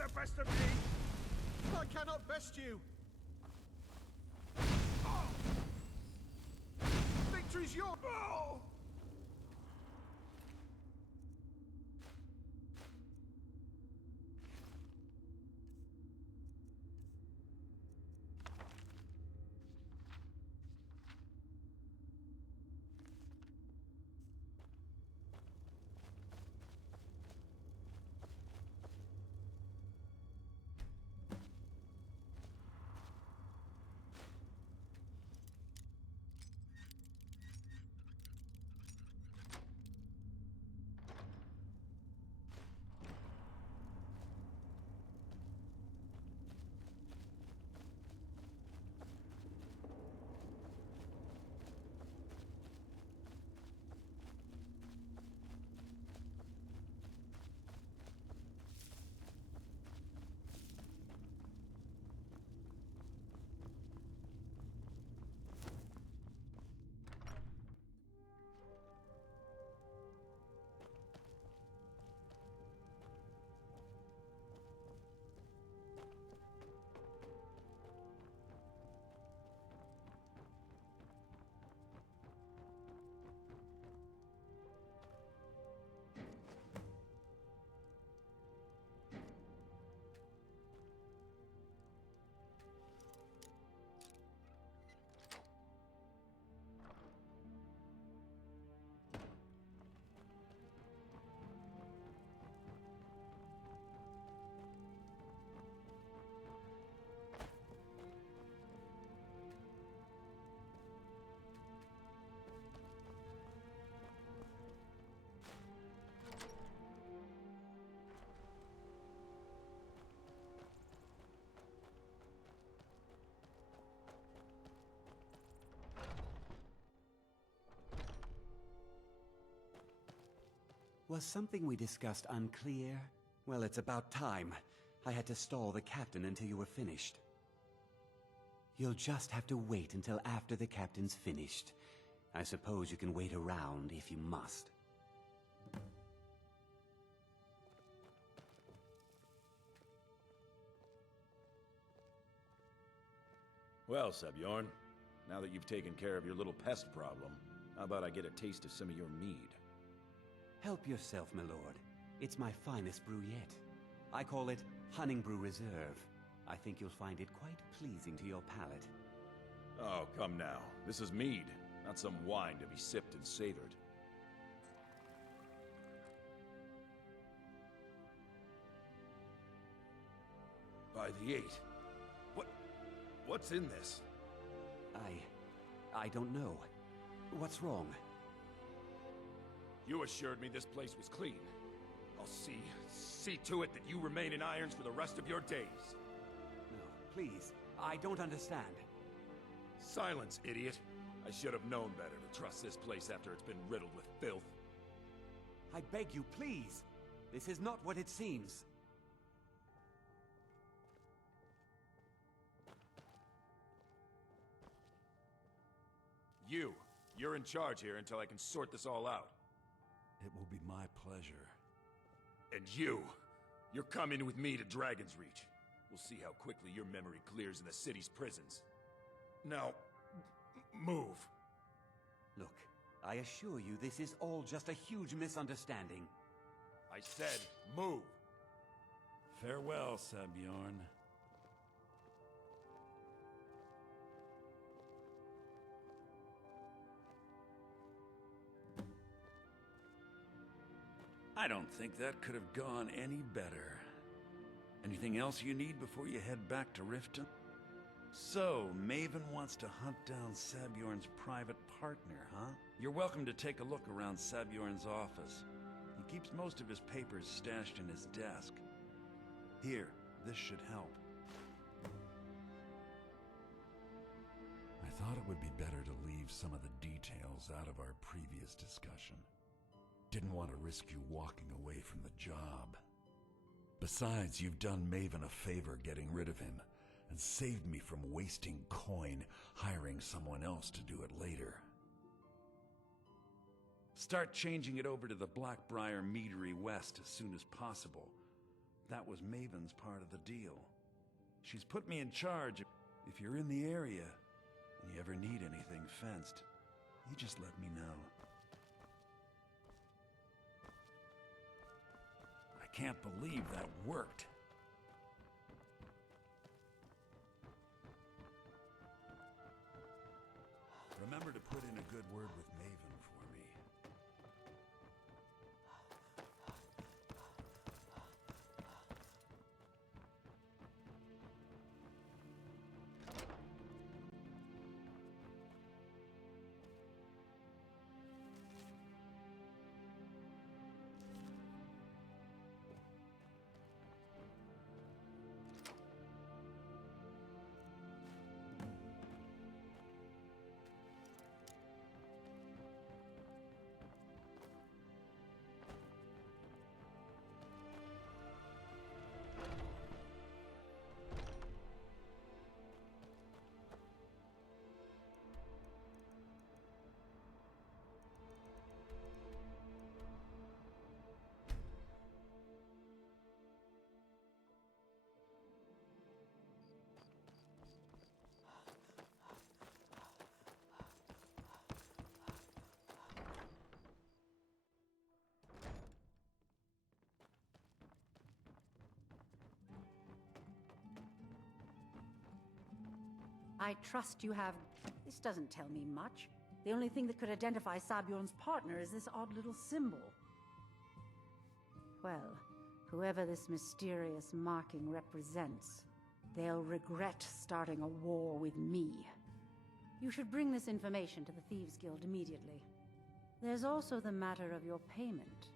the best of me! I cannot best you! Victory's yours! Oh! Was something we discussed unclear? Well, it's about time. I had to stall the captain until you were finished. You'll just have to wait until after the captain's finished. I suppose you can wait around if you must. Well, Sebjorn, now that you've taken care of your little pest problem, how about I get a taste of some of your mead? Help yourself, my lord. It's my finest brew yet. I call it Hunting Brew Reserve. I think you'll find it quite pleasing to your palate. Oh, come now. This is mead, not some wine to be sipped and savored. By the 8. What's in this? I don't know. What's wrong? You assured me this place was clean. I'll see to it that you remain in irons for the rest of your days. No, please. I don't understand. Silence, idiot. I should have known better to trust this place after it's been riddled with filth. I beg you, please. This is not what it seems. You're in charge here until I can sort this all out. It will be my pleasure. And you're coming with me to Dragon's Reach. We'll see how quickly your memory clears in the city's prisons. Now, move. Look, I assure you this is all just a huge misunderstanding. I said, move. Farewell, Sebjorn. I don't think that could have gone any better. Anything else you need before you head back to Riften? So, Maven wants to hunt down Sebjorn's private partner, huh? You're welcome to take a look around Sebjorn's office. He keeps most of his papers stashed in his desk. Here, this should help. I thought it would be better to leave some of the details out of our previous discussion. Didn't want to risk you walking away from the job. Besides, you've done Maven a favor getting rid of him, and saved me from wasting coin hiring someone else to do it later. Start changing it over to the Blackbriar Meadery West as soon as possible. that was Maven's part of the deal. She's put me in charge. If you're in the area and you ever need anything fenced, you just let me know. I can't believe that worked. Remember to put in a good word with Maven for me. I trust you have... This doesn't tell me much. The only thing that could identify Sabjorn's partner is this odd little symbol. Well, whoever this mysterious marking represents, they'll regret starting a war with me. You should bring this information to the Thieves Guild immediately. There's also the matter of your payment.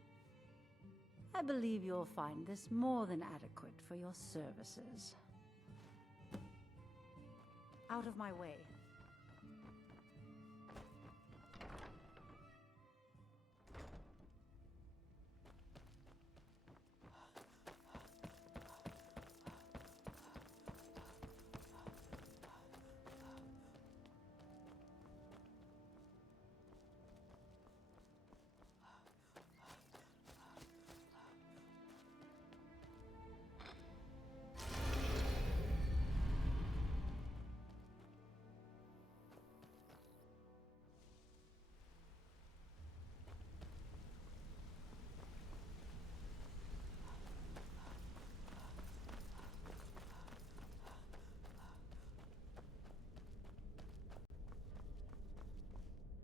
I believe you'll find this more than adequate for your services. Out of my way.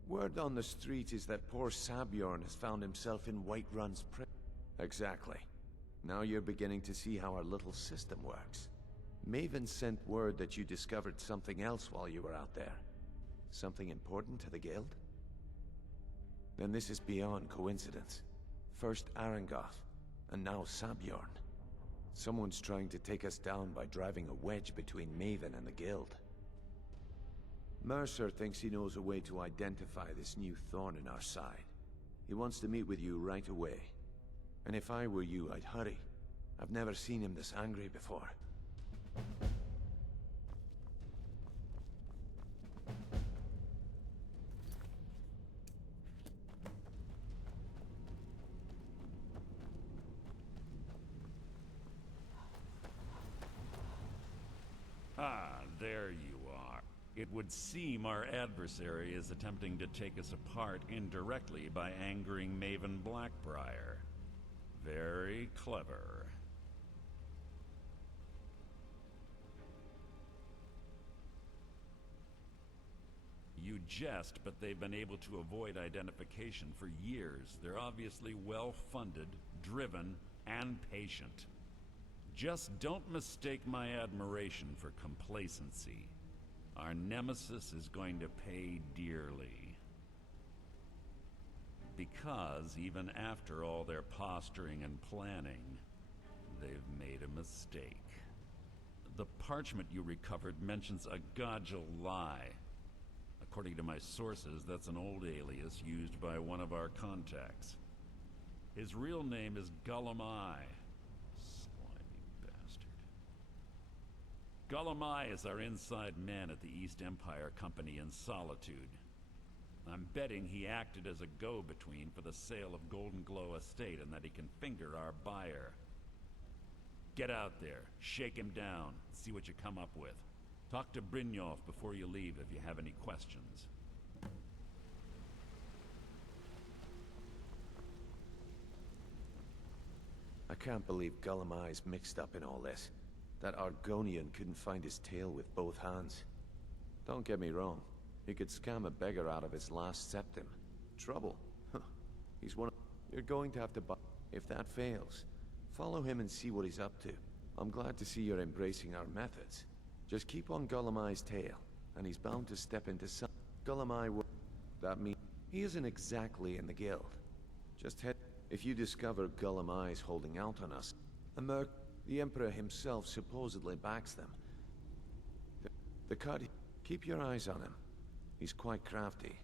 Word on the street is that poor Sabjorn has found himself in Whiterun's prison. Exactly. Now you're beginning to see how our little system works. Maven sent word that you discovered something else while you were out there. Something important to the guild? Then this is beyond coincidence. First Arangoth, and now Sabjorn. Someone's trying to take us down by driving a wedge between Maven and the guild. Mercer thinks he knows a way to identify this new thorn in our side. He wants to meet with you right away. And if I were you, I'd hurry. I've never seen him this angry before. Ah, there you are. It would seem our adversary is attempting to take us apart indirectly by angering Maven Blackbriar. Very clever. You jest, but they've been able to avoid identification for years. They're obviously well-funded, driven, and patient. Just don't mistake my admiration for complacency. Our nemesis is going to pay dearly. Because even after all their posturing and planning, they've made a mistake. The parchment you recovered mentions a Godjal lie. According to my sources, that's an old alias used by one of our contacts. His real name is Gullumai. Gullumai is our inside man at the East Empire Company in Solitude. I'm betting he acted as a go-between for the sale of Golden Glow Estate and that he can finger our buyer. Get out there, shake him down, see what you come up with. Talk to Brynjolf before you leave if you have any questions. I can't believe Gullimeye's mixed up in all this. That Argonian couldn't find his tail with both hands. Don't get me wrong, he could scam a beggar out of his last septim. Trouble? Huh. He's one of... You're going to have to buy... If that fails, follow him and see what he's up to. I'm glad to see you're embracing our methods. Just keep on Gullimeye's tail, and he's bound to step into some... Gullimeye will... That means he isn't exactly in the guild. Just head... If you discover Gullimeye's holding out on us, the Emperor himself supposedly backs them. The cut... Keep your eyes on him. He's quite crafty.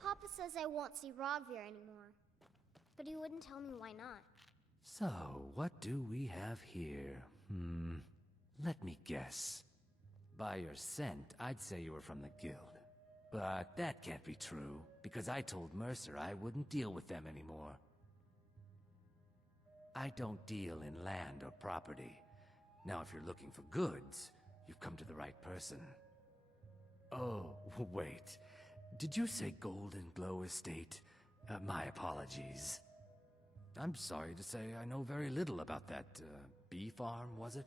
Papa says I won't see Rogvir anymore, but he wouldn't tell me why not. So, what do we have here? Let me guess. By your scent, I'd say you were from the guild. But that can't be true, because I told Mercer I wouldn't deal with them anymore. I don't deal in land or property. Now, if you're looking for goods, you've come to the right person. Oh, wait. Did you say Golden Glow Estate? My apologies. I'm sorry to say I know very little about that, bee farm, was it?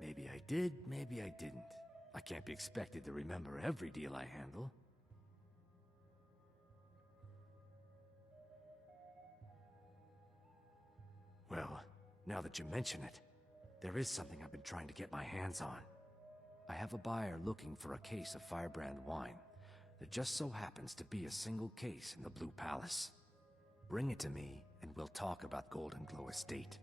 Maybe I did, maybe I didn't. I can't be expected to remember every deal I handle. Well, now that you mention it, there is something I've been trying to get my hands on. I have a buyer looking for a case of Firebrand wine. There just so happens to be a single case in the Blue Palace. Bring it to me, and we'll talk about Golden Glow Estate.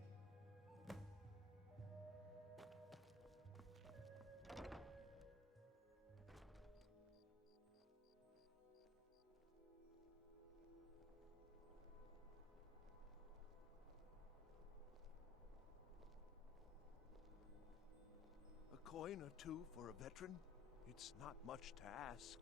A coin or two for a veteran? It's not much to ask.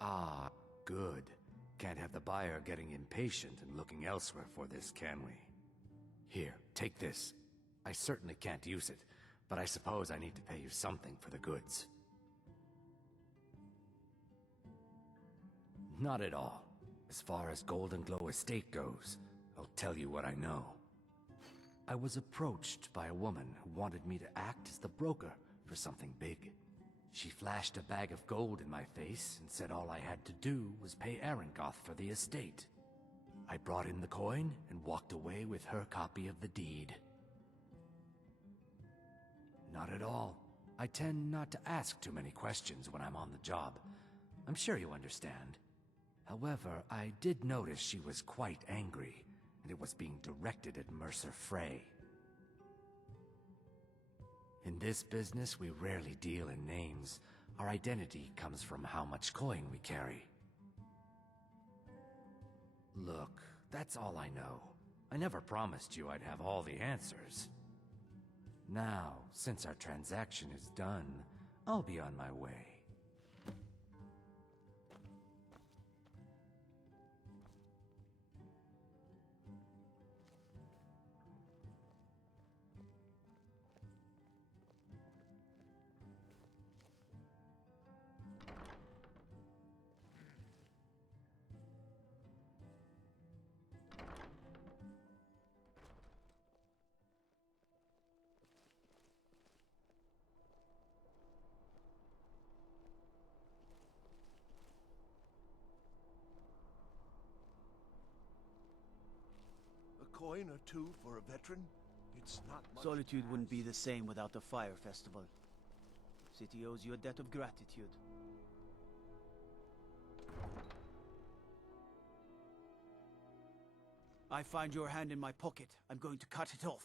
Ah, good. Can't have the buyer getting impatient and looking elsewhere for this, can we? Here, take this. I certainly can't use it, but I suppose I need to pay you something for the goods. Not at all. As far as Golden Glow Estate goes, I'll tell you what I know. I was approached by a woman who wanted me to act as the broker for something big. She flashed a bag of gold in my face and said all I had to do was pay Arangoth for the estate. I brought in the coin and walked away with her copy of the deed. Not at all. I tend not to ask too many questions when I'm on the job. I'm sure you understand. However, I did notice she was quite angry, and it was being directed at Mercer Frey. In this business, we rarely deal in names. Our identity comes from how much coin we carry. Look, that's all I know. I never promised you I'd have all the answers. Now, since our transaction is done, I'll be on my way. A coin or two for a veteran? It's not much. Solitude wouldn't be the same without the Fire Festival. City owes you a debt of gratitude. I find your hand in my pocket. I'm going to cut it off.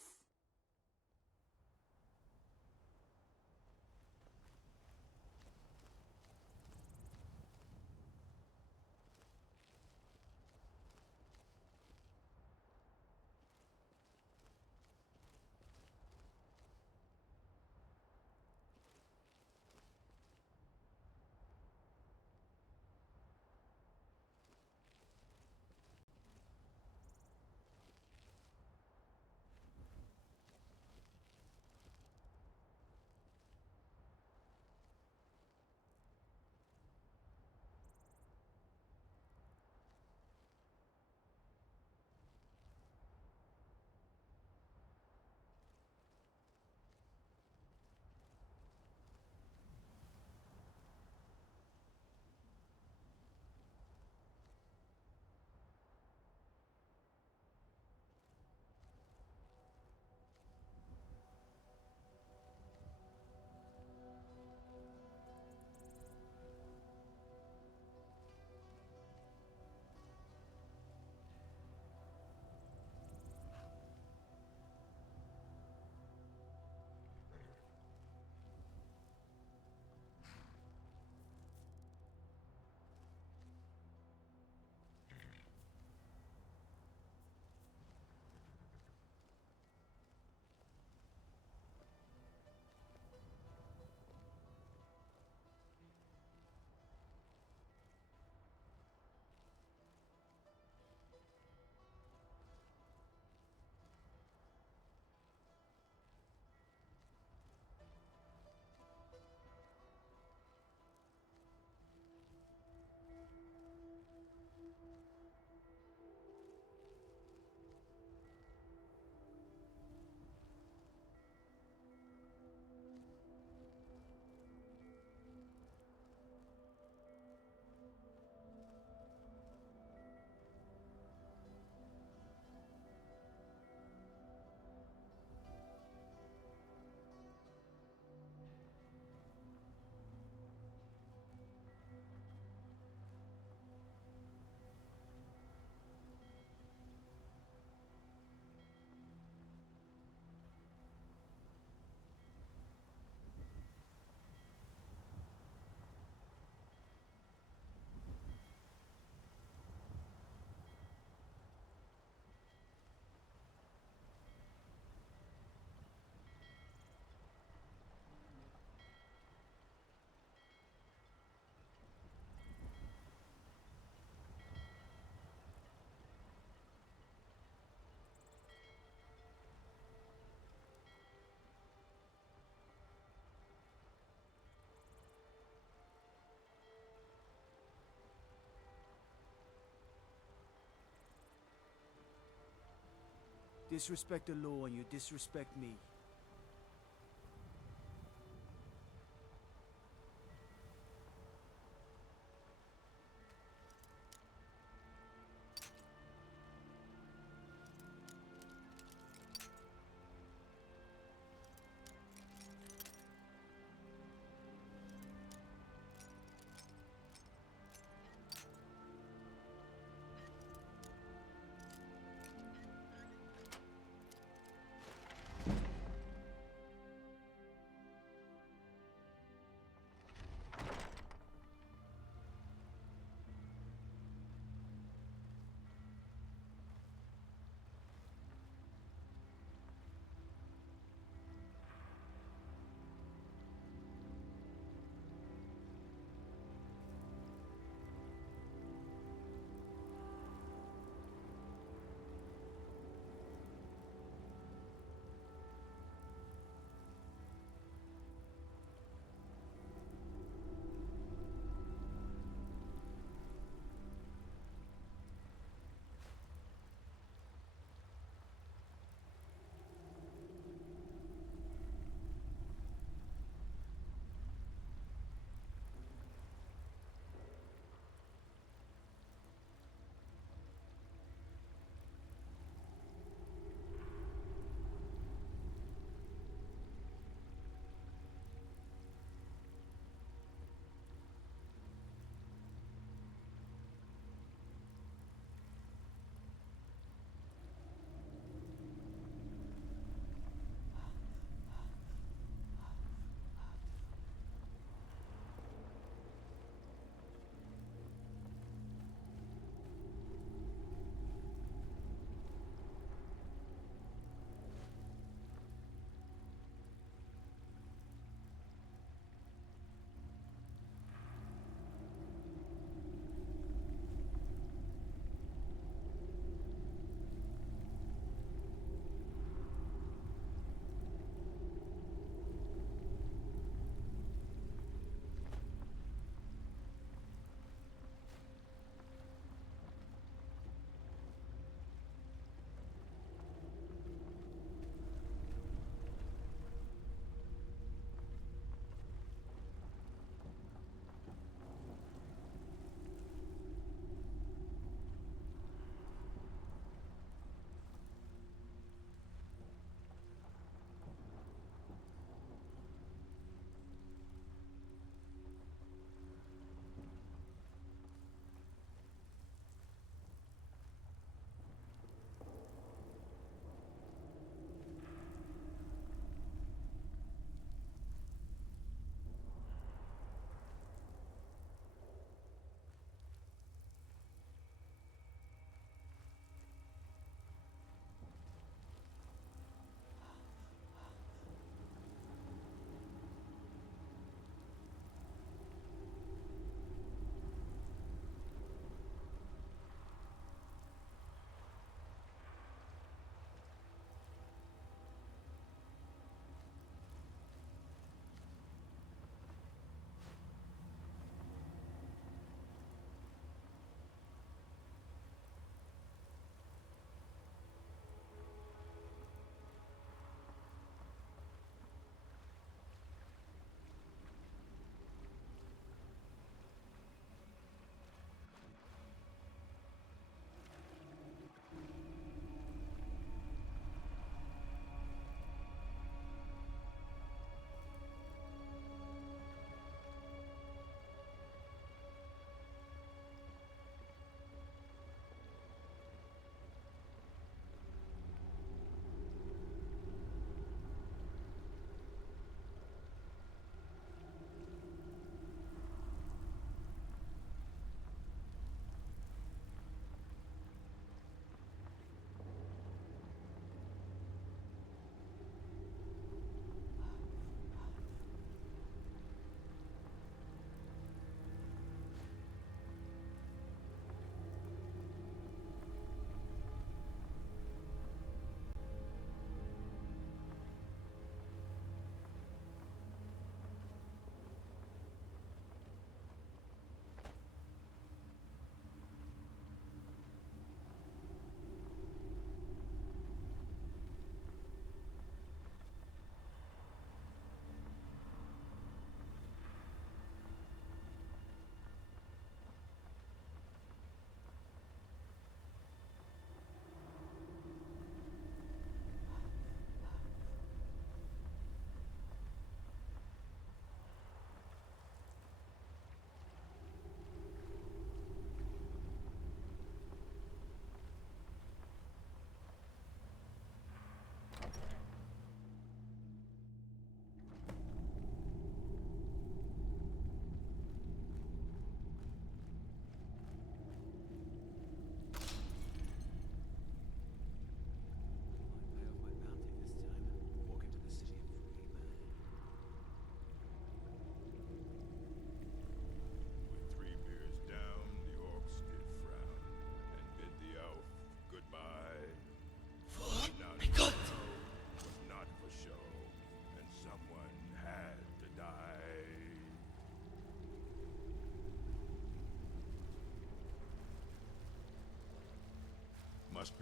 disrespect the law and you disrespect me.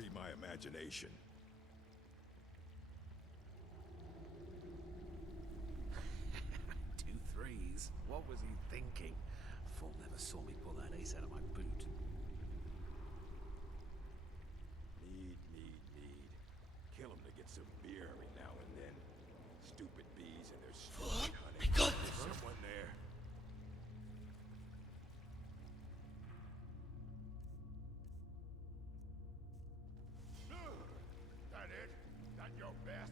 be my imagination. Two threes. What was he thinking? Fool never saw me pull that ace out of my boot. Mead. Kill him to get some beer every now and then. Stupid bees and their stupid honey. Is someone there? That it? That your best?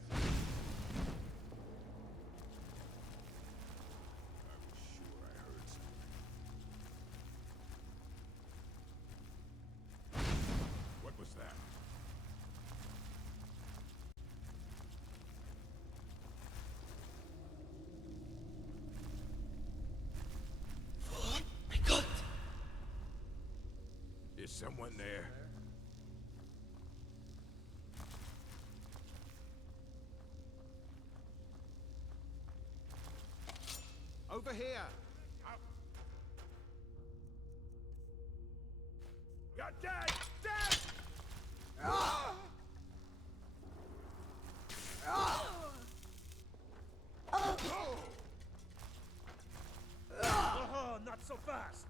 I was sure I heard something. What was that? Is someone there? Over here! You're dead! Dead! Oh, not so fast!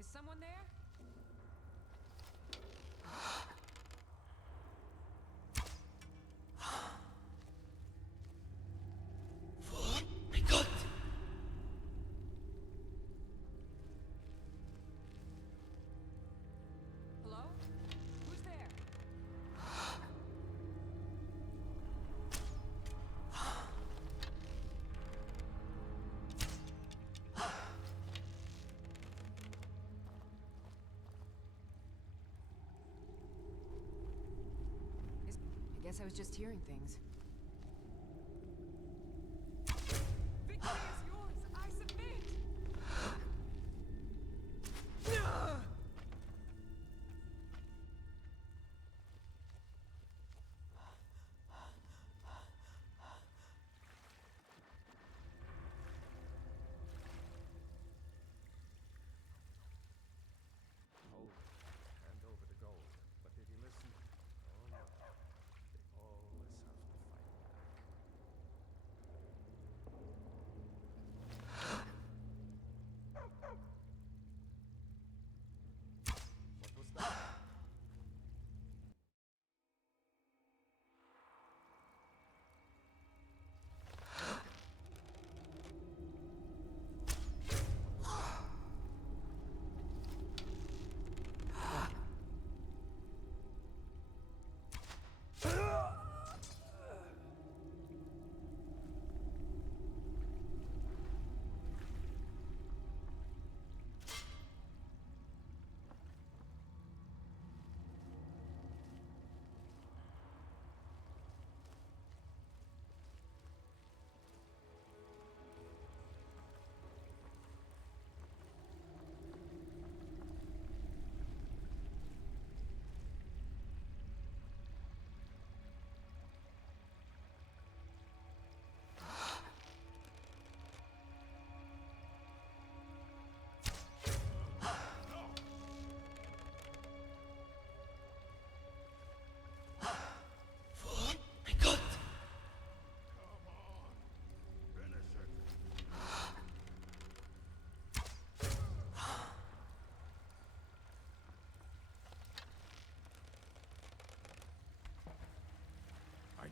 Is someone there? Hello? Who's there? I guess I was just hearing things. Victory is yours! I submit! Hand over the gold. But did he listen? Oh no. They always have to fight back.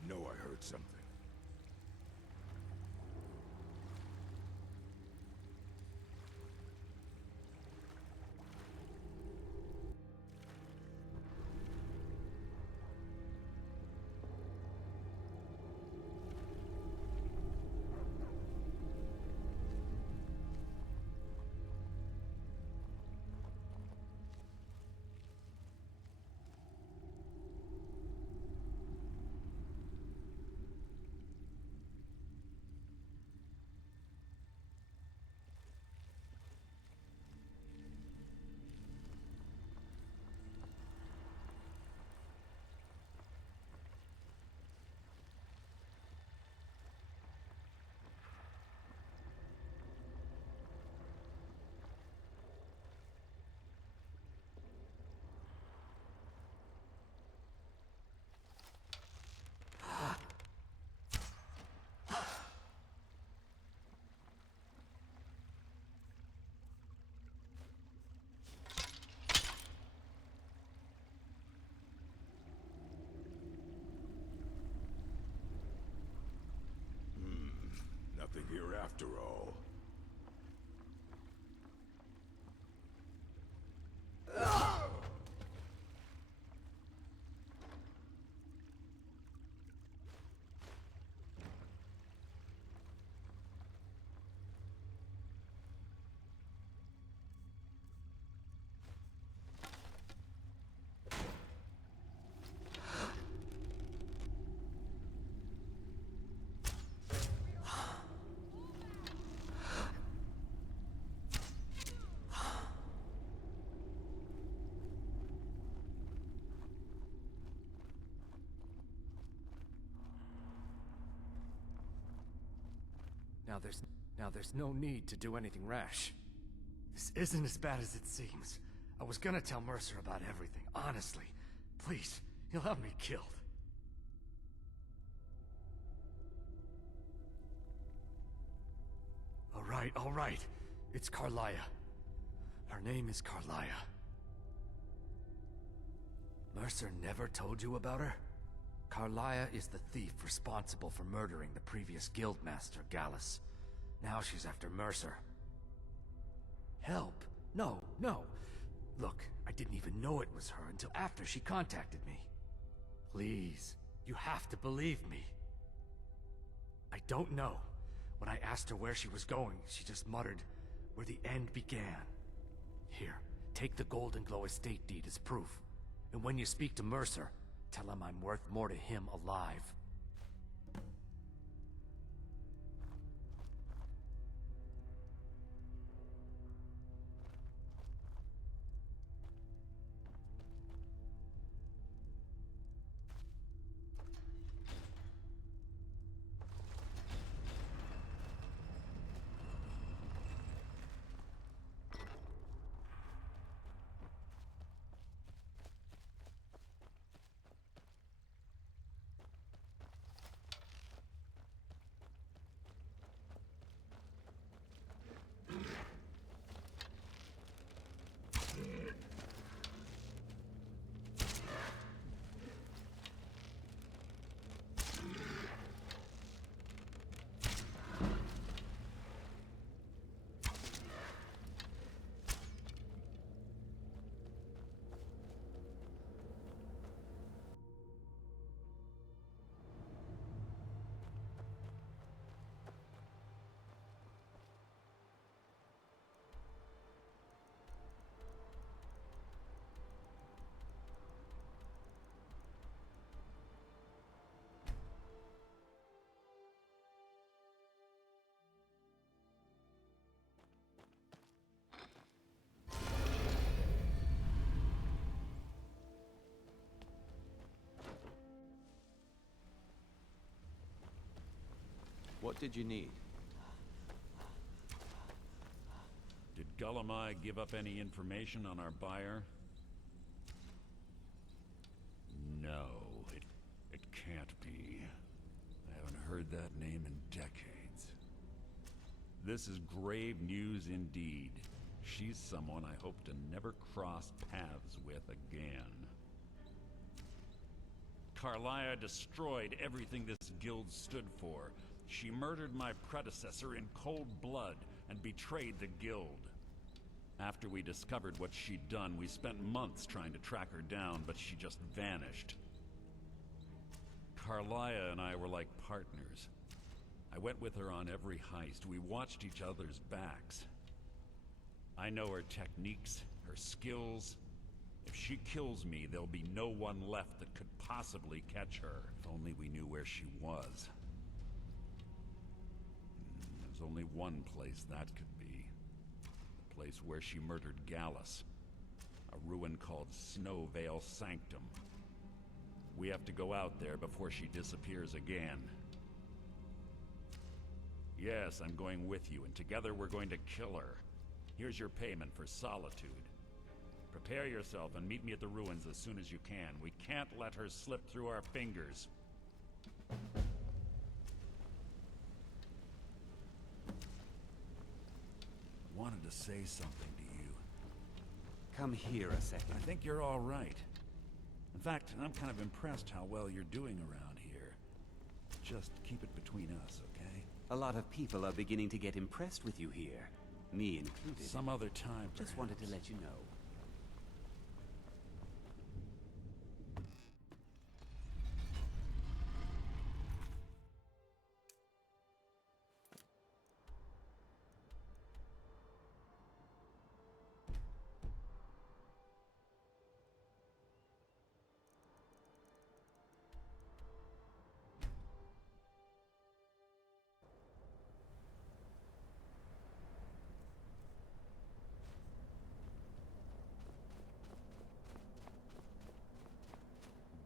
know I heard something. Nothing here after all. Now there's no need to do anything rash. This isn't as bad as it seems. I was gonna tell Mercer about everything, honestly. Please, he'll have me killed. All right. It's Carlia. Her name is Carlia. Mercer never told you about her? Carlia is the thief responsible for murdering the previous guildmaster, Gallus. Now she's after Mercer. Help? No. Look, I didn't even know it was her until after she contacted me. Please, you have to believe me. I don't know. When I asked her where she was going, she just muttered, where the end began. Here, take the Golden Glow estate deed as proof. And when you speak to Mercer, tell him I'm worth more to him alive. What did you need? Did Gullamai give up any information on our buyer? No, it can't be. I haven't heard that name in decades. This is grave news indeed. She's someone I hope to never cross paths with again. Carlia destroyed everything this guild stood for. She murdered my predecessor in cold blood and betrayed the guild. After we discovered what she'd done, we spent months trying to track her down, but she just vanished. Carlia and I were like partners. I went with her on every heist. We watched each other's backs. I know her techniques, her skills. If she kills me, there'll be no one left that could possibly catch her. If only we knew where she was. There's only one place that could be. The place where she murdered Gallus. A ruin called Snowvale Sanctum. We have to go out there before she disappears again. Yes, I'm going with you, and together we're going to kill her. Here's your payment for solitude. Prepare yourself and meet me at the ruins as soon as you can. We can't let her slip through our fingers. I wanted to say something to you. Come here a second. I think you're all right. In fact, I'm kind of impressed how well you're doing around here. Just keep it between us, okay? A lot of people are beginning to get impressed with you here. Me included. Some other time, Just wanted to let you know.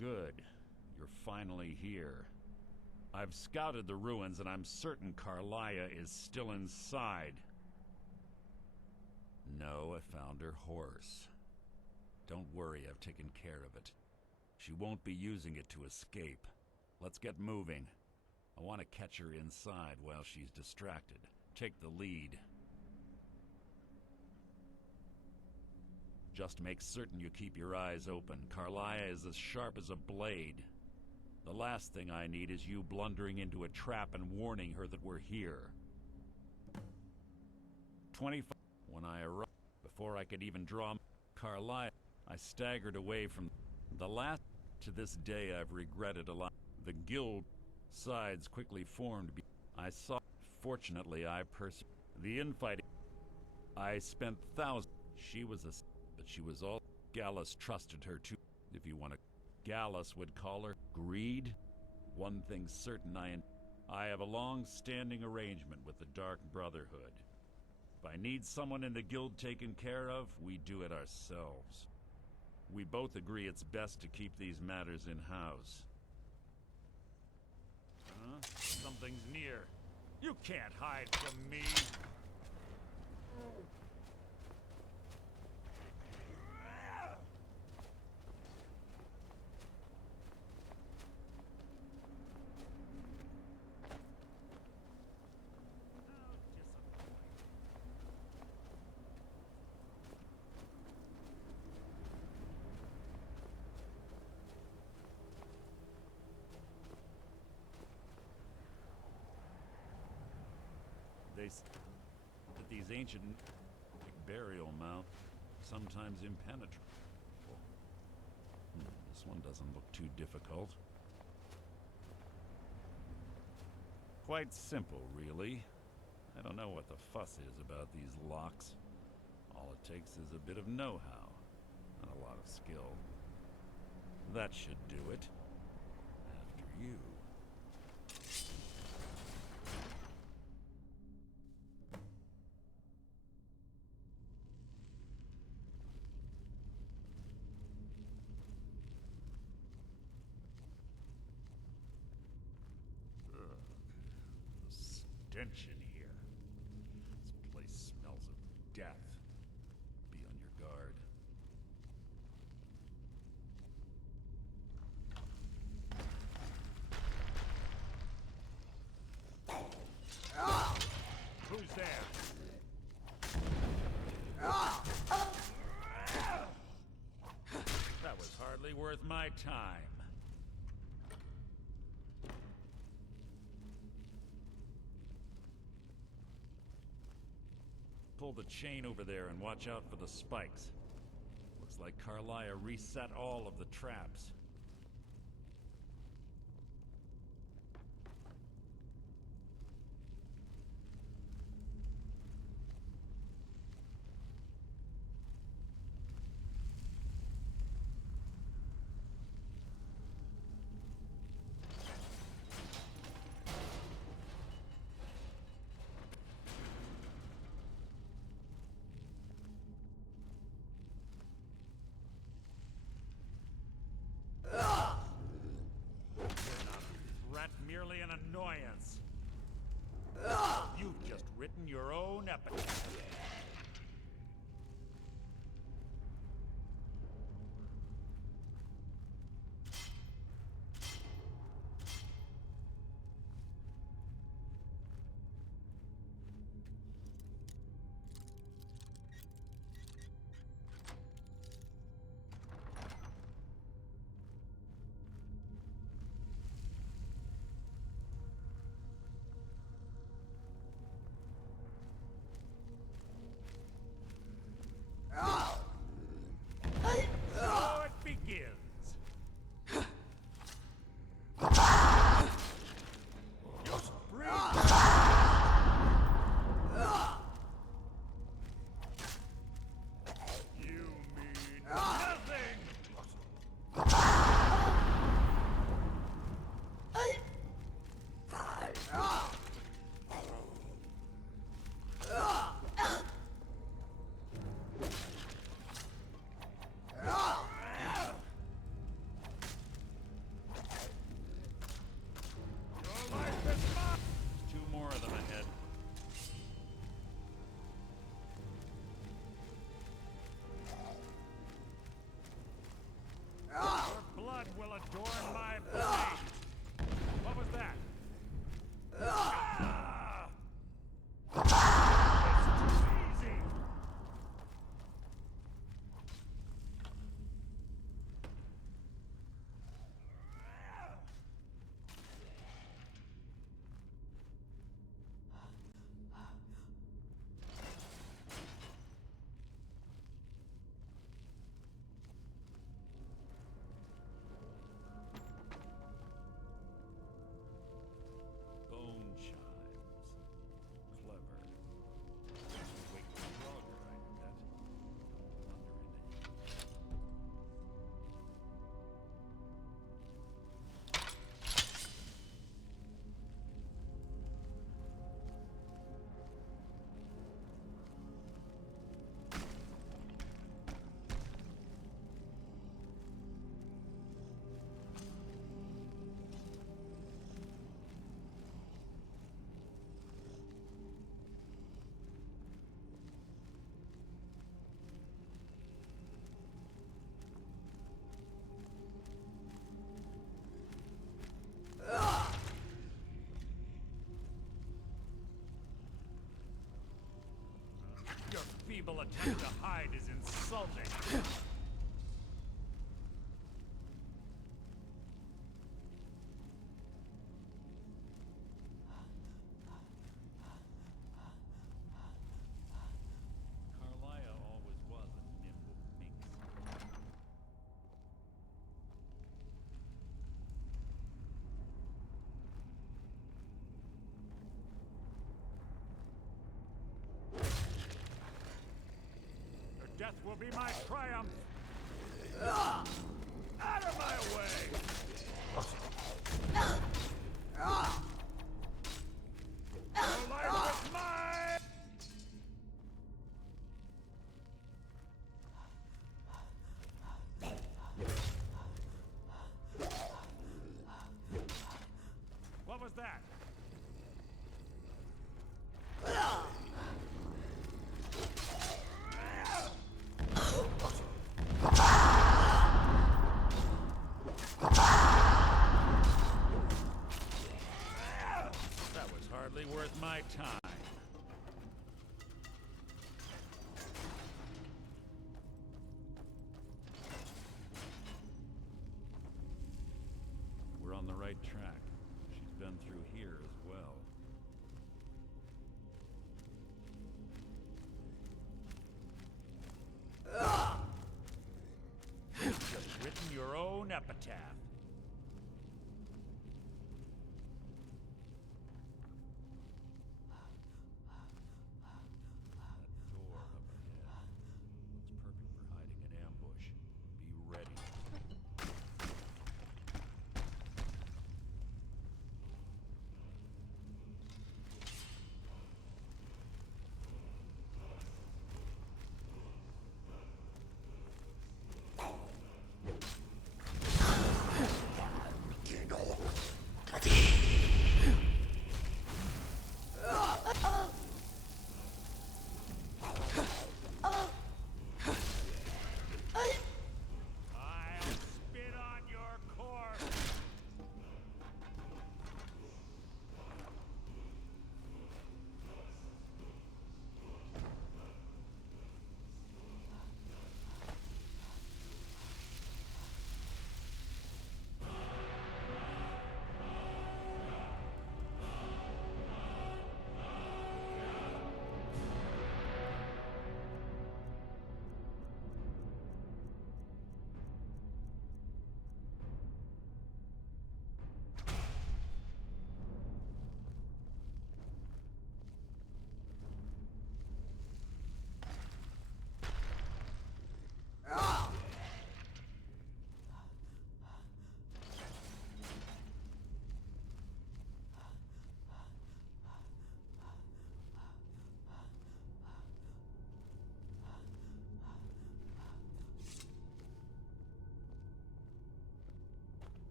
Good. You're finally here. I've scouted the ruins and I'm certain Carlia is still inside. No, I found her horse. Don't worry, I've taken care of it. She won't be using it to escape. Let's get moving. I want to catch her inside while she's distracted. Take the lead. Just make certain you keep your eyes open. Carlia is as sharp as a blade. The last thing I need is you blundering into a trap and warning her that we're here. 25. When I arrived, before I could even draw Carlia, I staggered away from the last. To this day, I've regretted a lot. The guild sides quickly formed. I saw. Fortunately, the infighting. I spent thousands. She was a. But she was all. Gallus trusted her too. If you want to. Gallus would call her greed. One thing's certain, I have a long-standing arrangement with the Dark Brotherhood. If I need someone in the guild taken care of, we do it ourselves. We both agree it's best to keep these matters in-house. Huh? Something's near. You can't hide from me! That these ancient burial mounds sometimes impenetrable. This one doesn't look too difficult. Quite simple, really. I don't know what the fuss is about these locks. All it takes is a bit of know-how and a lot of skill. That should do it. After you. Stench in here. This place smells of death. Be on your guard. Who's there? That was hardly worth my time. pull the chain over there and watch out for the spikes. Looks like Carlia reset all of the traps. Merely an annoyance. You've just written your own epitaph. Your feeble attempt to hide is insulting. Carlia always was a nimble minx. Death will be my triumph! Out of my way! Your life is mine! What was that? Hardly worth my time. We're on the right track. She's been through here as well. epitaph. That door up ahead looks perfect for hiding an ambush. Be ready. I'll spit on your corpse!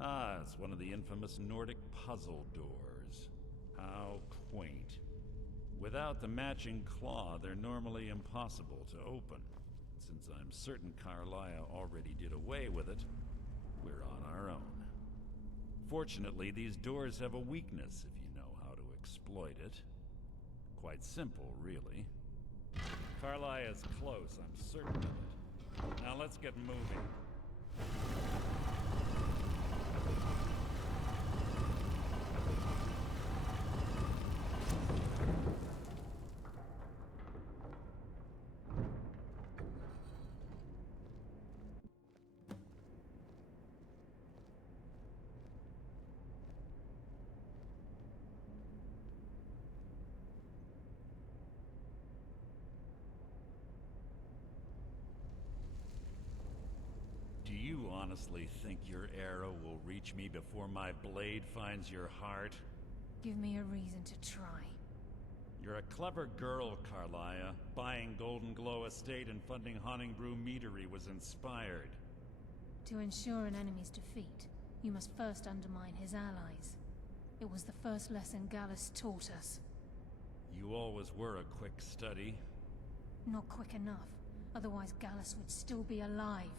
Ah, it's one of the infamous Nordic puzzle doors. How quaint. Without the matching claw, they're normally impossible to open. Since I'm certain Carlia already did away with it, we're on our own. Fortunately, these doors have a weakness if you know how to exploit it. Quite simple, really. Carlia is close, I'm certain of it. Now let's get moving. Do you honestly think your arrow will reach me before my blade finds your heart? Give me a reason to try. You're a clever girl, Carlia. Buying Golden Glow Estate and funding Honningbrew Meadery was inspired. To ensure an enemy's defeat, you must first undermine his allies. It was the first lesson Gallus taught us. You always were a quick study. Not quick enough, otherwise Gallus would still be alive.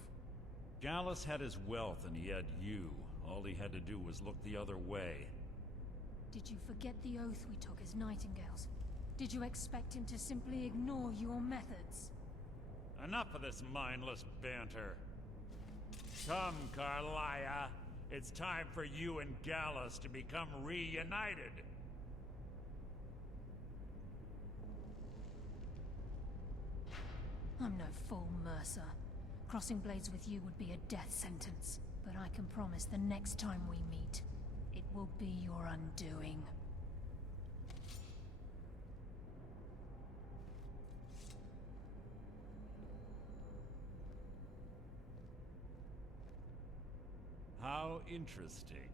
Gallus had his wealth and he had you. All he had to do was look the other way. Did you forget the oath we took as Nightingales? Did you expect him to simply ignore your methods? Enough of this mindless banter. Come, Carlia. It's time for you and Gallus to become reunited. I'm no fool, Mercer. Crossing blades with you would be a death sentence. But I can promise the next time we meet, it will be your undoing. How interesting.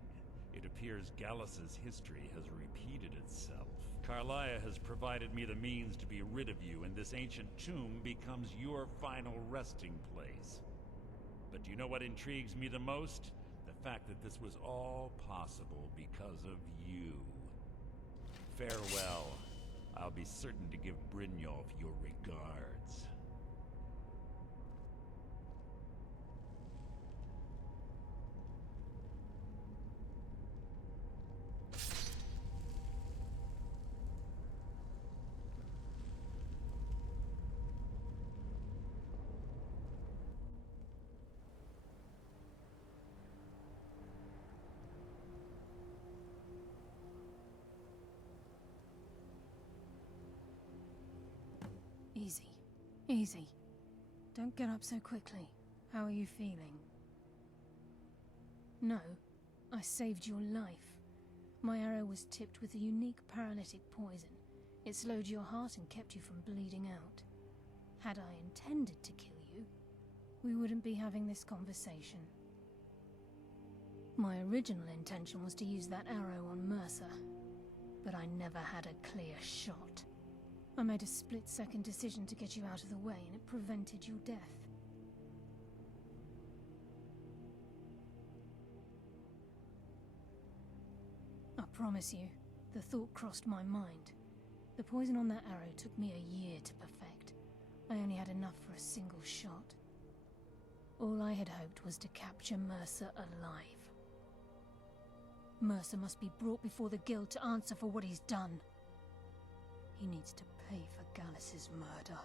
It appears Gallus's history has repeated itself. Carlia has provided me the means to be rid of you, and this ancient tomb becomes your final resting place. But do you know what intrigues me the most? The fact that this was all possible because of you. Farewell. I'll be certain to give Brynjolf your regards. Easy. Don't get up so quickly. How are you feeling? No, I saved your life. My arrow was tipped with a unique paralytic poison. It slowed your heart and kept you from bleeding out. Had I intended to kill you, we wouldn't be having this conversation. My original intention was to use that arrow on Mercer, but I never had a clear shot. I made a split-second decision to get you out of the way, and it prevented your death. I promise you, the thought crossed my mind. The poison on that arrow took me a year to perfect. I only had enough for a single shot. All I had hoped was to capture Mercer alive. Mercer must be brought before the Guild to answer for what he's done. He needs to pay for Gallus's murder.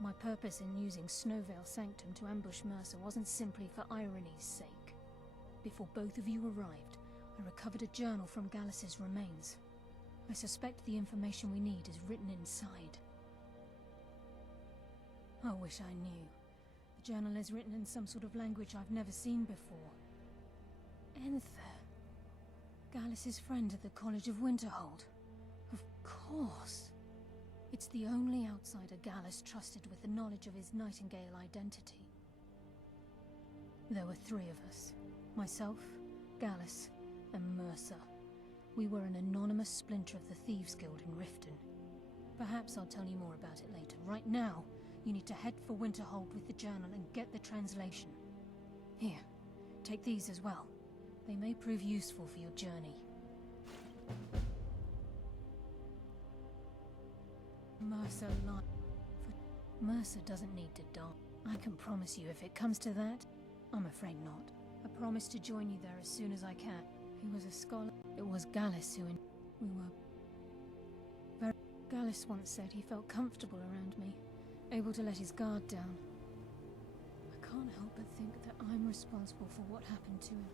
My purpose in using Snowvale Sanctum to ambush Mercer wasn't simply for irony's sake. Before both of you arrived, I recovered a journal from Gallus's remains. I suspect the information we need is written inside. I wish I knew. The journal is written in some sort of language I've never seen before. Enther. Gallus's friend at the College of Winterhold. Of course. It's the only outsider Gallus trusted with the knowledge of his Nightingale identity. There were 3 of us. Myself, Gallus, and Mercer. We were an anonymous splinter of the Thieves Guild in Riften. Perhaps I'll tell you more about it later. Right now, you need to head for Winterhold with the journal and get the translation. Here, take these as well. They may prove useful for your journey. Mercer doesn't need to die. I can promise you if it comes to that, I'm afraid not. I promise to join you there as soon as I can. He was a scholar. It was Gallus we were very... Gallus once said he felt comfortable around me, able to let his guard down. I can't help but think that I'm responsible for what happened to him.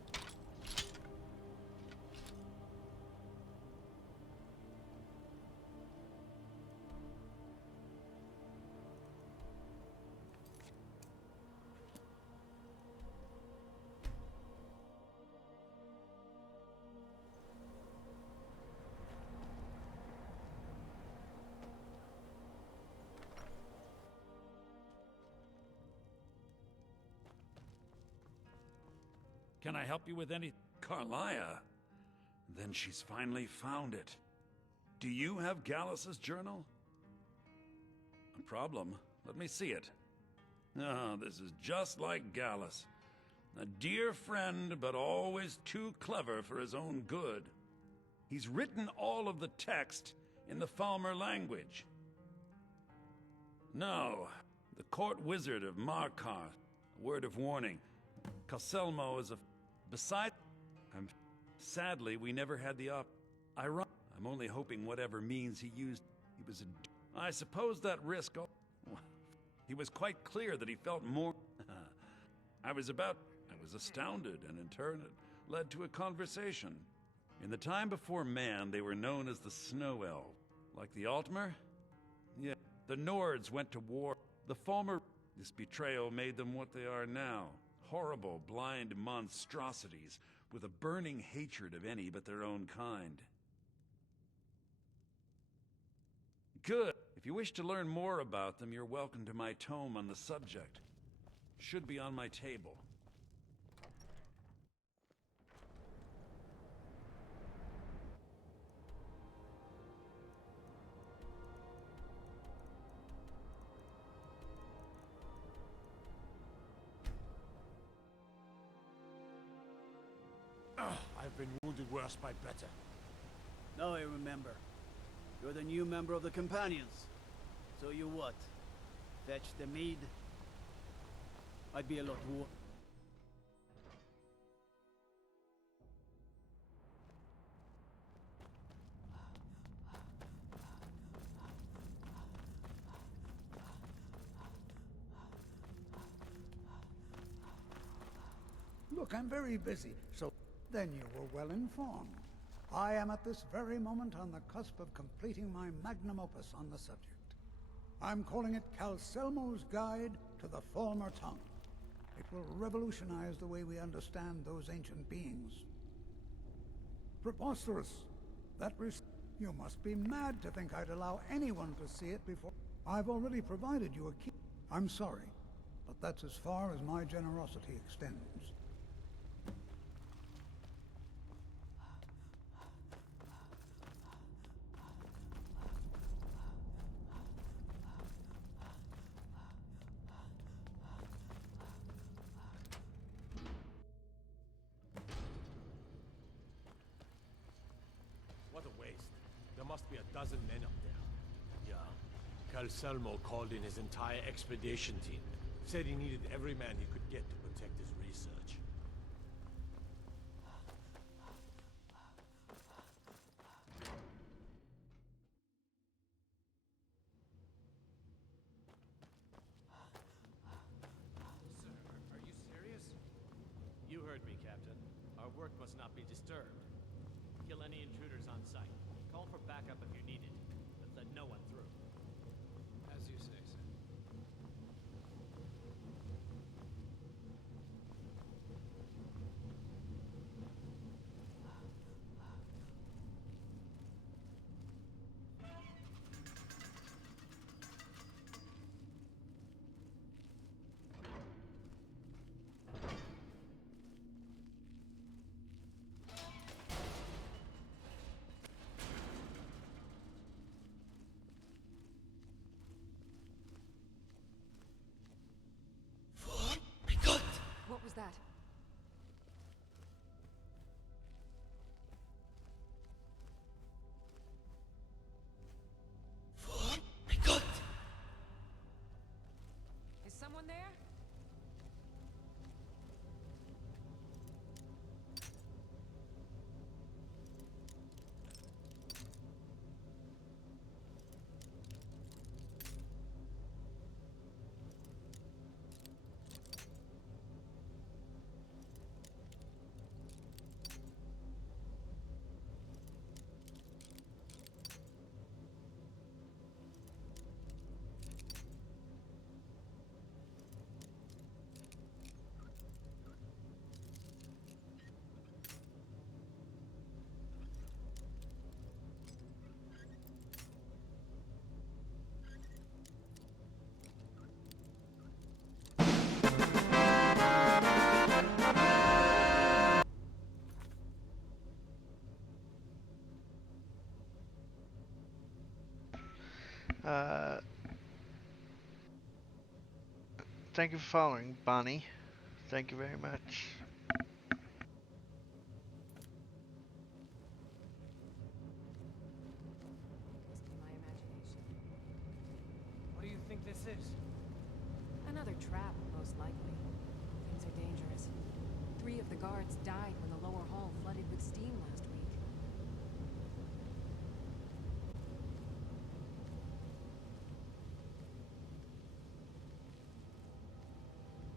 Can I help you with any... Carlia? Then she's finally found it. Do you have Gallus's journal? A problem? Let me see it. Ah, this is just like Gallus. A dear friend, but always too clever for his own good. He's written all of the text in the Falmer language. No, the court wizard of Markarth. A word of warning. Coselmo is a... Besides... Sadly, we never had the I'm only hoping whatever means he used... He was a... I suppose that risk... He was quite clear that he felt more... I was astounded, and in turn it led to a conversation. In the time before man, they were known as the Snow Elves. Like the Altmer? Yeah. The Nords went to war. The Falmer... This betrayal made them what they are now. Horrible, blind monstrosities with a burning hatred of any but their own kind. Good. If you wish to learn more about them, you're welcome to my tome on the subject. Should be on my table. I've been wounded worse by better. Now I remember. You're the new member of the Companions. So you what? Fetch the mead? I'd be a lot more. Look, I'm very busy, so then you were well informed. I am at this very moment on the cusp of completing my magnum opus on the subject. I'm calling it Calcelmo's Guide to the Former Tongue. It will revolutionize the way we understand those ancient beings. Preposterous. You must be mad to think I'd allow anyone to see it before. I've already provided you a key. I'm sorry, but that's as far as my generosity extends. What a waste. There must be a dozen men up there. Yeah. Calcelmo called in his entire expedition team. Said he needed every man he could get to protect his research. Sir, are you serious? You heard me, Captain. Our work must not be disturbed. Kill any intruders on site. Call for backup if you need it, but let no one through. As you say, sir. What was that? Is someone there? Thank you for following, Bonnie. Thank you very much. Must be my imagination. What do you think this is? Another trap, most likely. Things are dangerous. 3 of the guards died when the lower hall flooded with steam last week.